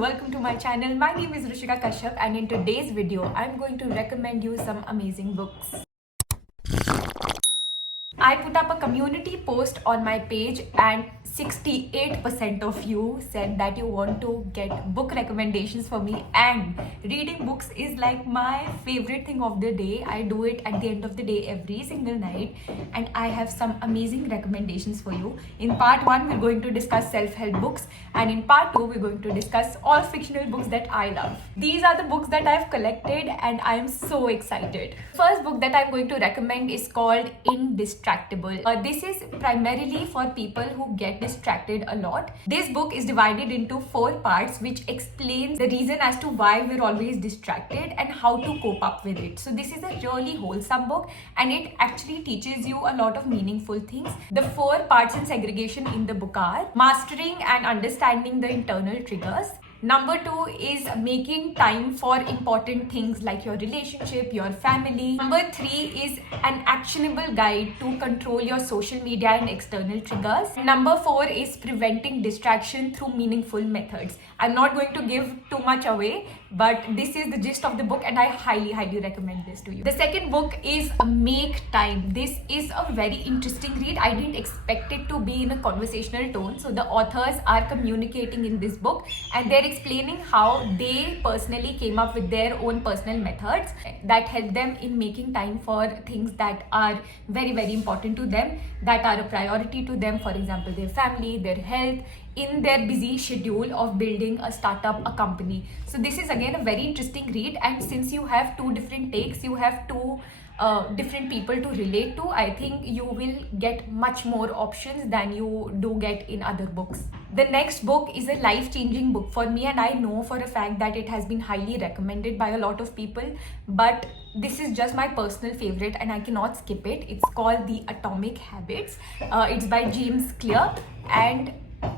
welcome to my channel. My name is Rishika Kashyap and in today's video, I'm going to recommend you some amazing books. I put up a community post on my page and 68% of you said that you want to get book recommendations for me, and reading books is like my favorite thing of the day. I do it at the end of the day every single night, and I have some amazing recommendations for you. In part 1, we're going to discuss self-help books, and in part 2, we're going to discuss all fictional books that I love. These are the books that I've collected and I'm so excited. First book that I'm going to recommend is called Indistractable. This is primarily for people who get distracted a lot. This book is divided into 4 parts which explains the reason as to why we're always distracted and how to cope up with it. So this is a really wholesome book and it actually teaches you a lot of meaningful things. The 4 parts in segregation in the book are mastering and understanding the internal triggers. Number 2 is making time for important things like your relationship, your family. Number 3 is an actionable guide to control your social media and external triggers. Number 4 is preventing distraction through meaningful methods. I'm not going to give too much away, but this is the gist of the book and I highly recommend this to you. The second book is Make Time. This is a very interesting read. I didn't expect it to be in a conversational tone. So the authors are communicating in this book and they're explaining how they personally came up with their own personal methods that help them in making time for things that are very important to them, that are a priority to them. For example, their family, their health, in their busy schedule of building a startup, a company. So this is again a very interesting read, and since you have 2 different takes, you have 2 different people to relate to, I think you will get much more options than you do get in other books. The next book is a life-changing book for me, and I know for a fact that it has been highly recommended by a lot of people, but this is just my personal favorite and I cannot skip it. It's called The Atomic Habits. It's by James Clear and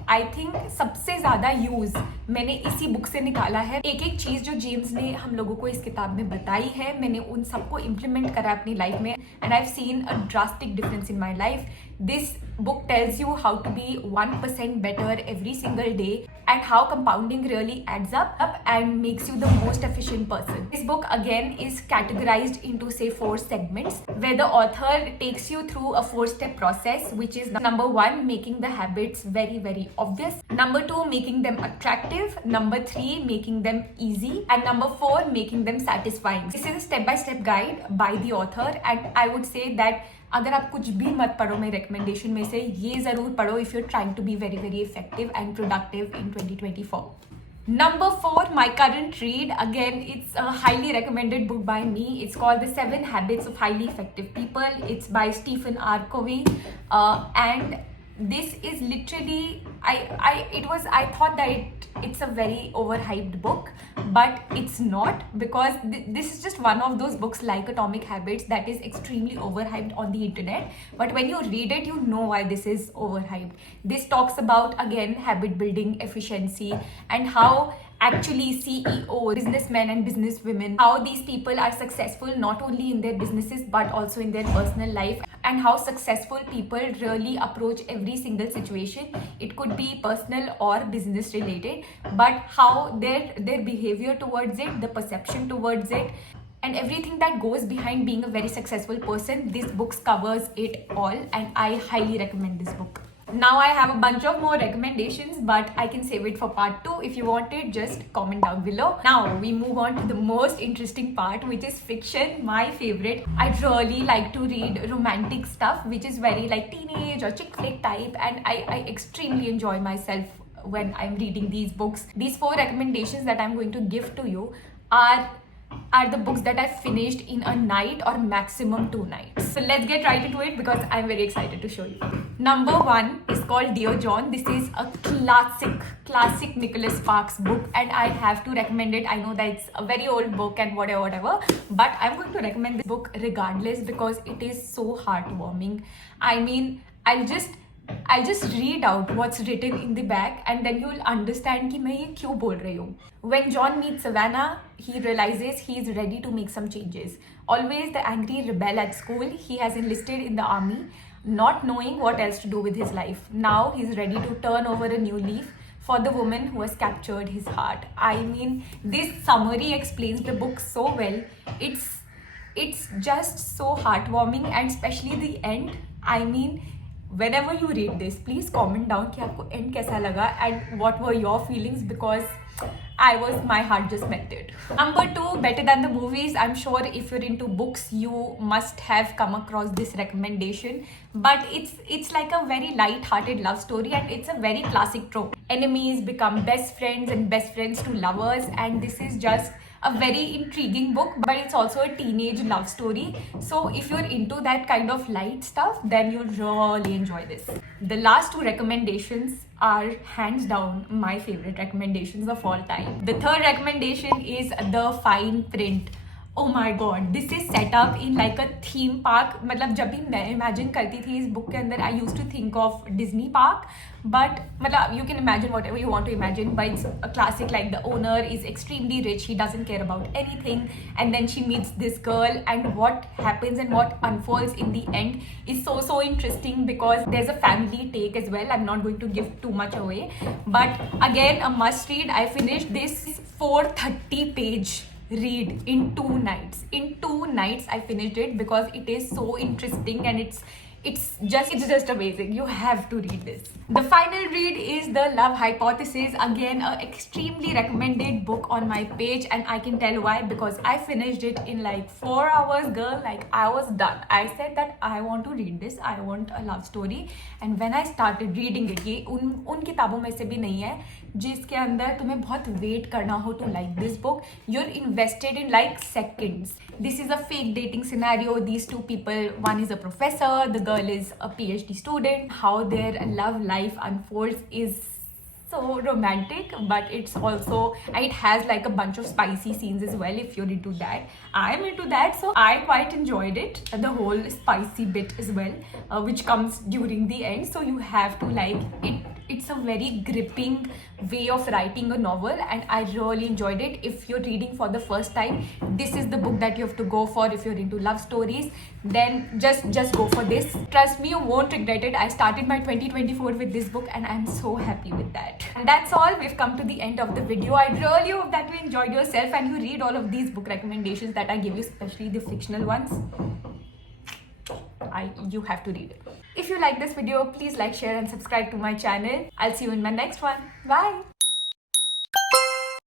I think सबसे ज़्यादा use मैंने इसी book से निकाला है. एक चीज़ जो James ने हम लोगों को इस किताब में बताई है, मैंने उन सबको इम्प्लीमेंट करा अपनी लाइफ में and I have seen a drastic difference in my life. This book tells you how to be 1% better every single day and how compounding really adds up and makes you the most efficient person. This book again is categorized into say 4 segments where the author takes you through a 4-step process, which is number 1, making the habits very obvious. Number 2, making them attractive. Number 3, making them easy. And number 4, making them satisfying. This is a step-by-step guide by the author and I would say that अगर आप कुछ भी मत पढ़ो मेरे recommendation में से, ये ज़रूर पढ़ो if you're trying to be very effective and productive in 2024. Number 4, my current read. Again, it's a highly recommended book by me. It's called The 7 Habits of Highly Effective People. It's by Stephen R. Covey. And this is literally, I thought that it's a very overhyped book, but it's not, because this is just one of those books like Atomic Habits that is extremely overhyped on the internet. But when you read it, you know why this is overhyped. This talks about, again, habit building, efficiency, and how actually CEOs, businessmen and businesswomen, how these people are successful not only in their businesses but also in their personal life, and how successful people really approach every single situation. It could be personal or business related, but how their behavior towards it, the perception towards it, and everything that goes behind being a very successful person, this book covers it all and I highly recommend this book. Now I have a bunch of more recommendations, but I can save it for part 2. If you want it, just comment down below. Now we move on to the most interesting part, which is fiction, my favorite. I really like to read romantic stuff, which is very like teenage or chick flick type, and I extremely enjoy myself when I'm reading these books. These 4 recommendations that I'm going to give to you are the books that I finished in a night or maximum 2 nights. So let's get right into it because I'm very excited to show you. Number 1 is called Dear John. This is a classic Nicholas Sparks book and I have to recommend it. I know that it's a very old book and whatever, but I'm going to recommend this book regardless because it is so heartwarming. I mean, I'll just read out what's written in the back and then you'll understand कि मैं ये क्यों बोल रही हूँ. When John meets Savannah, he realizes he is ready to make some changes. Always the angry rebel at school, he has enlisted in the army, not knowing what else to do with his life. Now he's ready to turn over a new leaf, for the woman who has captured his heart. I mean, this summary explains the book so well. It's just so heartwarming, and especially the end. I mean, whenever you read this, please comment down कि आपको end कैसा लगा and what were your feelings, because my heart just melted. Number 2, better than the movies. I'm sure if you're into books, you must have come across this recommendation. But it's like a very light-hearted love story, and it's a very classic trope. Enemies become best friends, and best friends to lovers, and this is just a very intriguing book, but it's also a teenage love story. So if you're into that kind of light stuff, then you'll really enjoy this. The last 2 recommendations are hands down my favorite recommendations of all time. The third recommendation is The Fine Print. Oh my god, this is set up in like a theme park. मतलब जब भी मैं imagine करती थी इस book के अंदर, I used to think of Disney park. But मतलब you can imagine whatever you want to imagine. But it's a classic, like the owner is extremely rich, he doesn't care about anything, and then she meets this girl, and what happens and what unfolds in the end is so interesting, because there's a family take as well. I'm not going to give too much away, but again, a must read. I finished this 430-page read in 2 nights. In 2 nights I finished it, because it is so interesting, and it's just amazing. You have to read this. The final read is The Love Hypothesis. Again, an extremely recommended book on my page, and I can tell why, because I finished it in like 4 hours, girl. Like, I was done. I said that I want to read this. I want a love story. And when I started reading it, ये उन किताबों में से भी नहीं है जिसके अंदर तुम्हें बहुत वेट करना हो to like this book. You're invested in like seconds. This is a fake dating scenario. These 2 people, one is a professor, the girl is a PhD student. How their love life unfolds is so romantic, but it has like a bunch of spicy scenes as well, if you're into that. I'm into that, so I quite enjoyed it, the whole spicy bit as well, which comes during the end. So you have to like it. It's a very gripping way of writing a novel, and I really enjoyed it. If you're reading for the first time, this is the book that you have to go for. If you're into love stories, then just go for this. Trust me, you won't regret it. I started my 2024 with this book, and I'm so happy with that. And that's all. We've come to the end of the video. I really hope that you enjoyed yourself and you read all of these book recommendations that I give you, especially the fictional ones. You have to read it. If you like this video, please like, share and subscribe to my channel. I'll see you in my next one. Bye.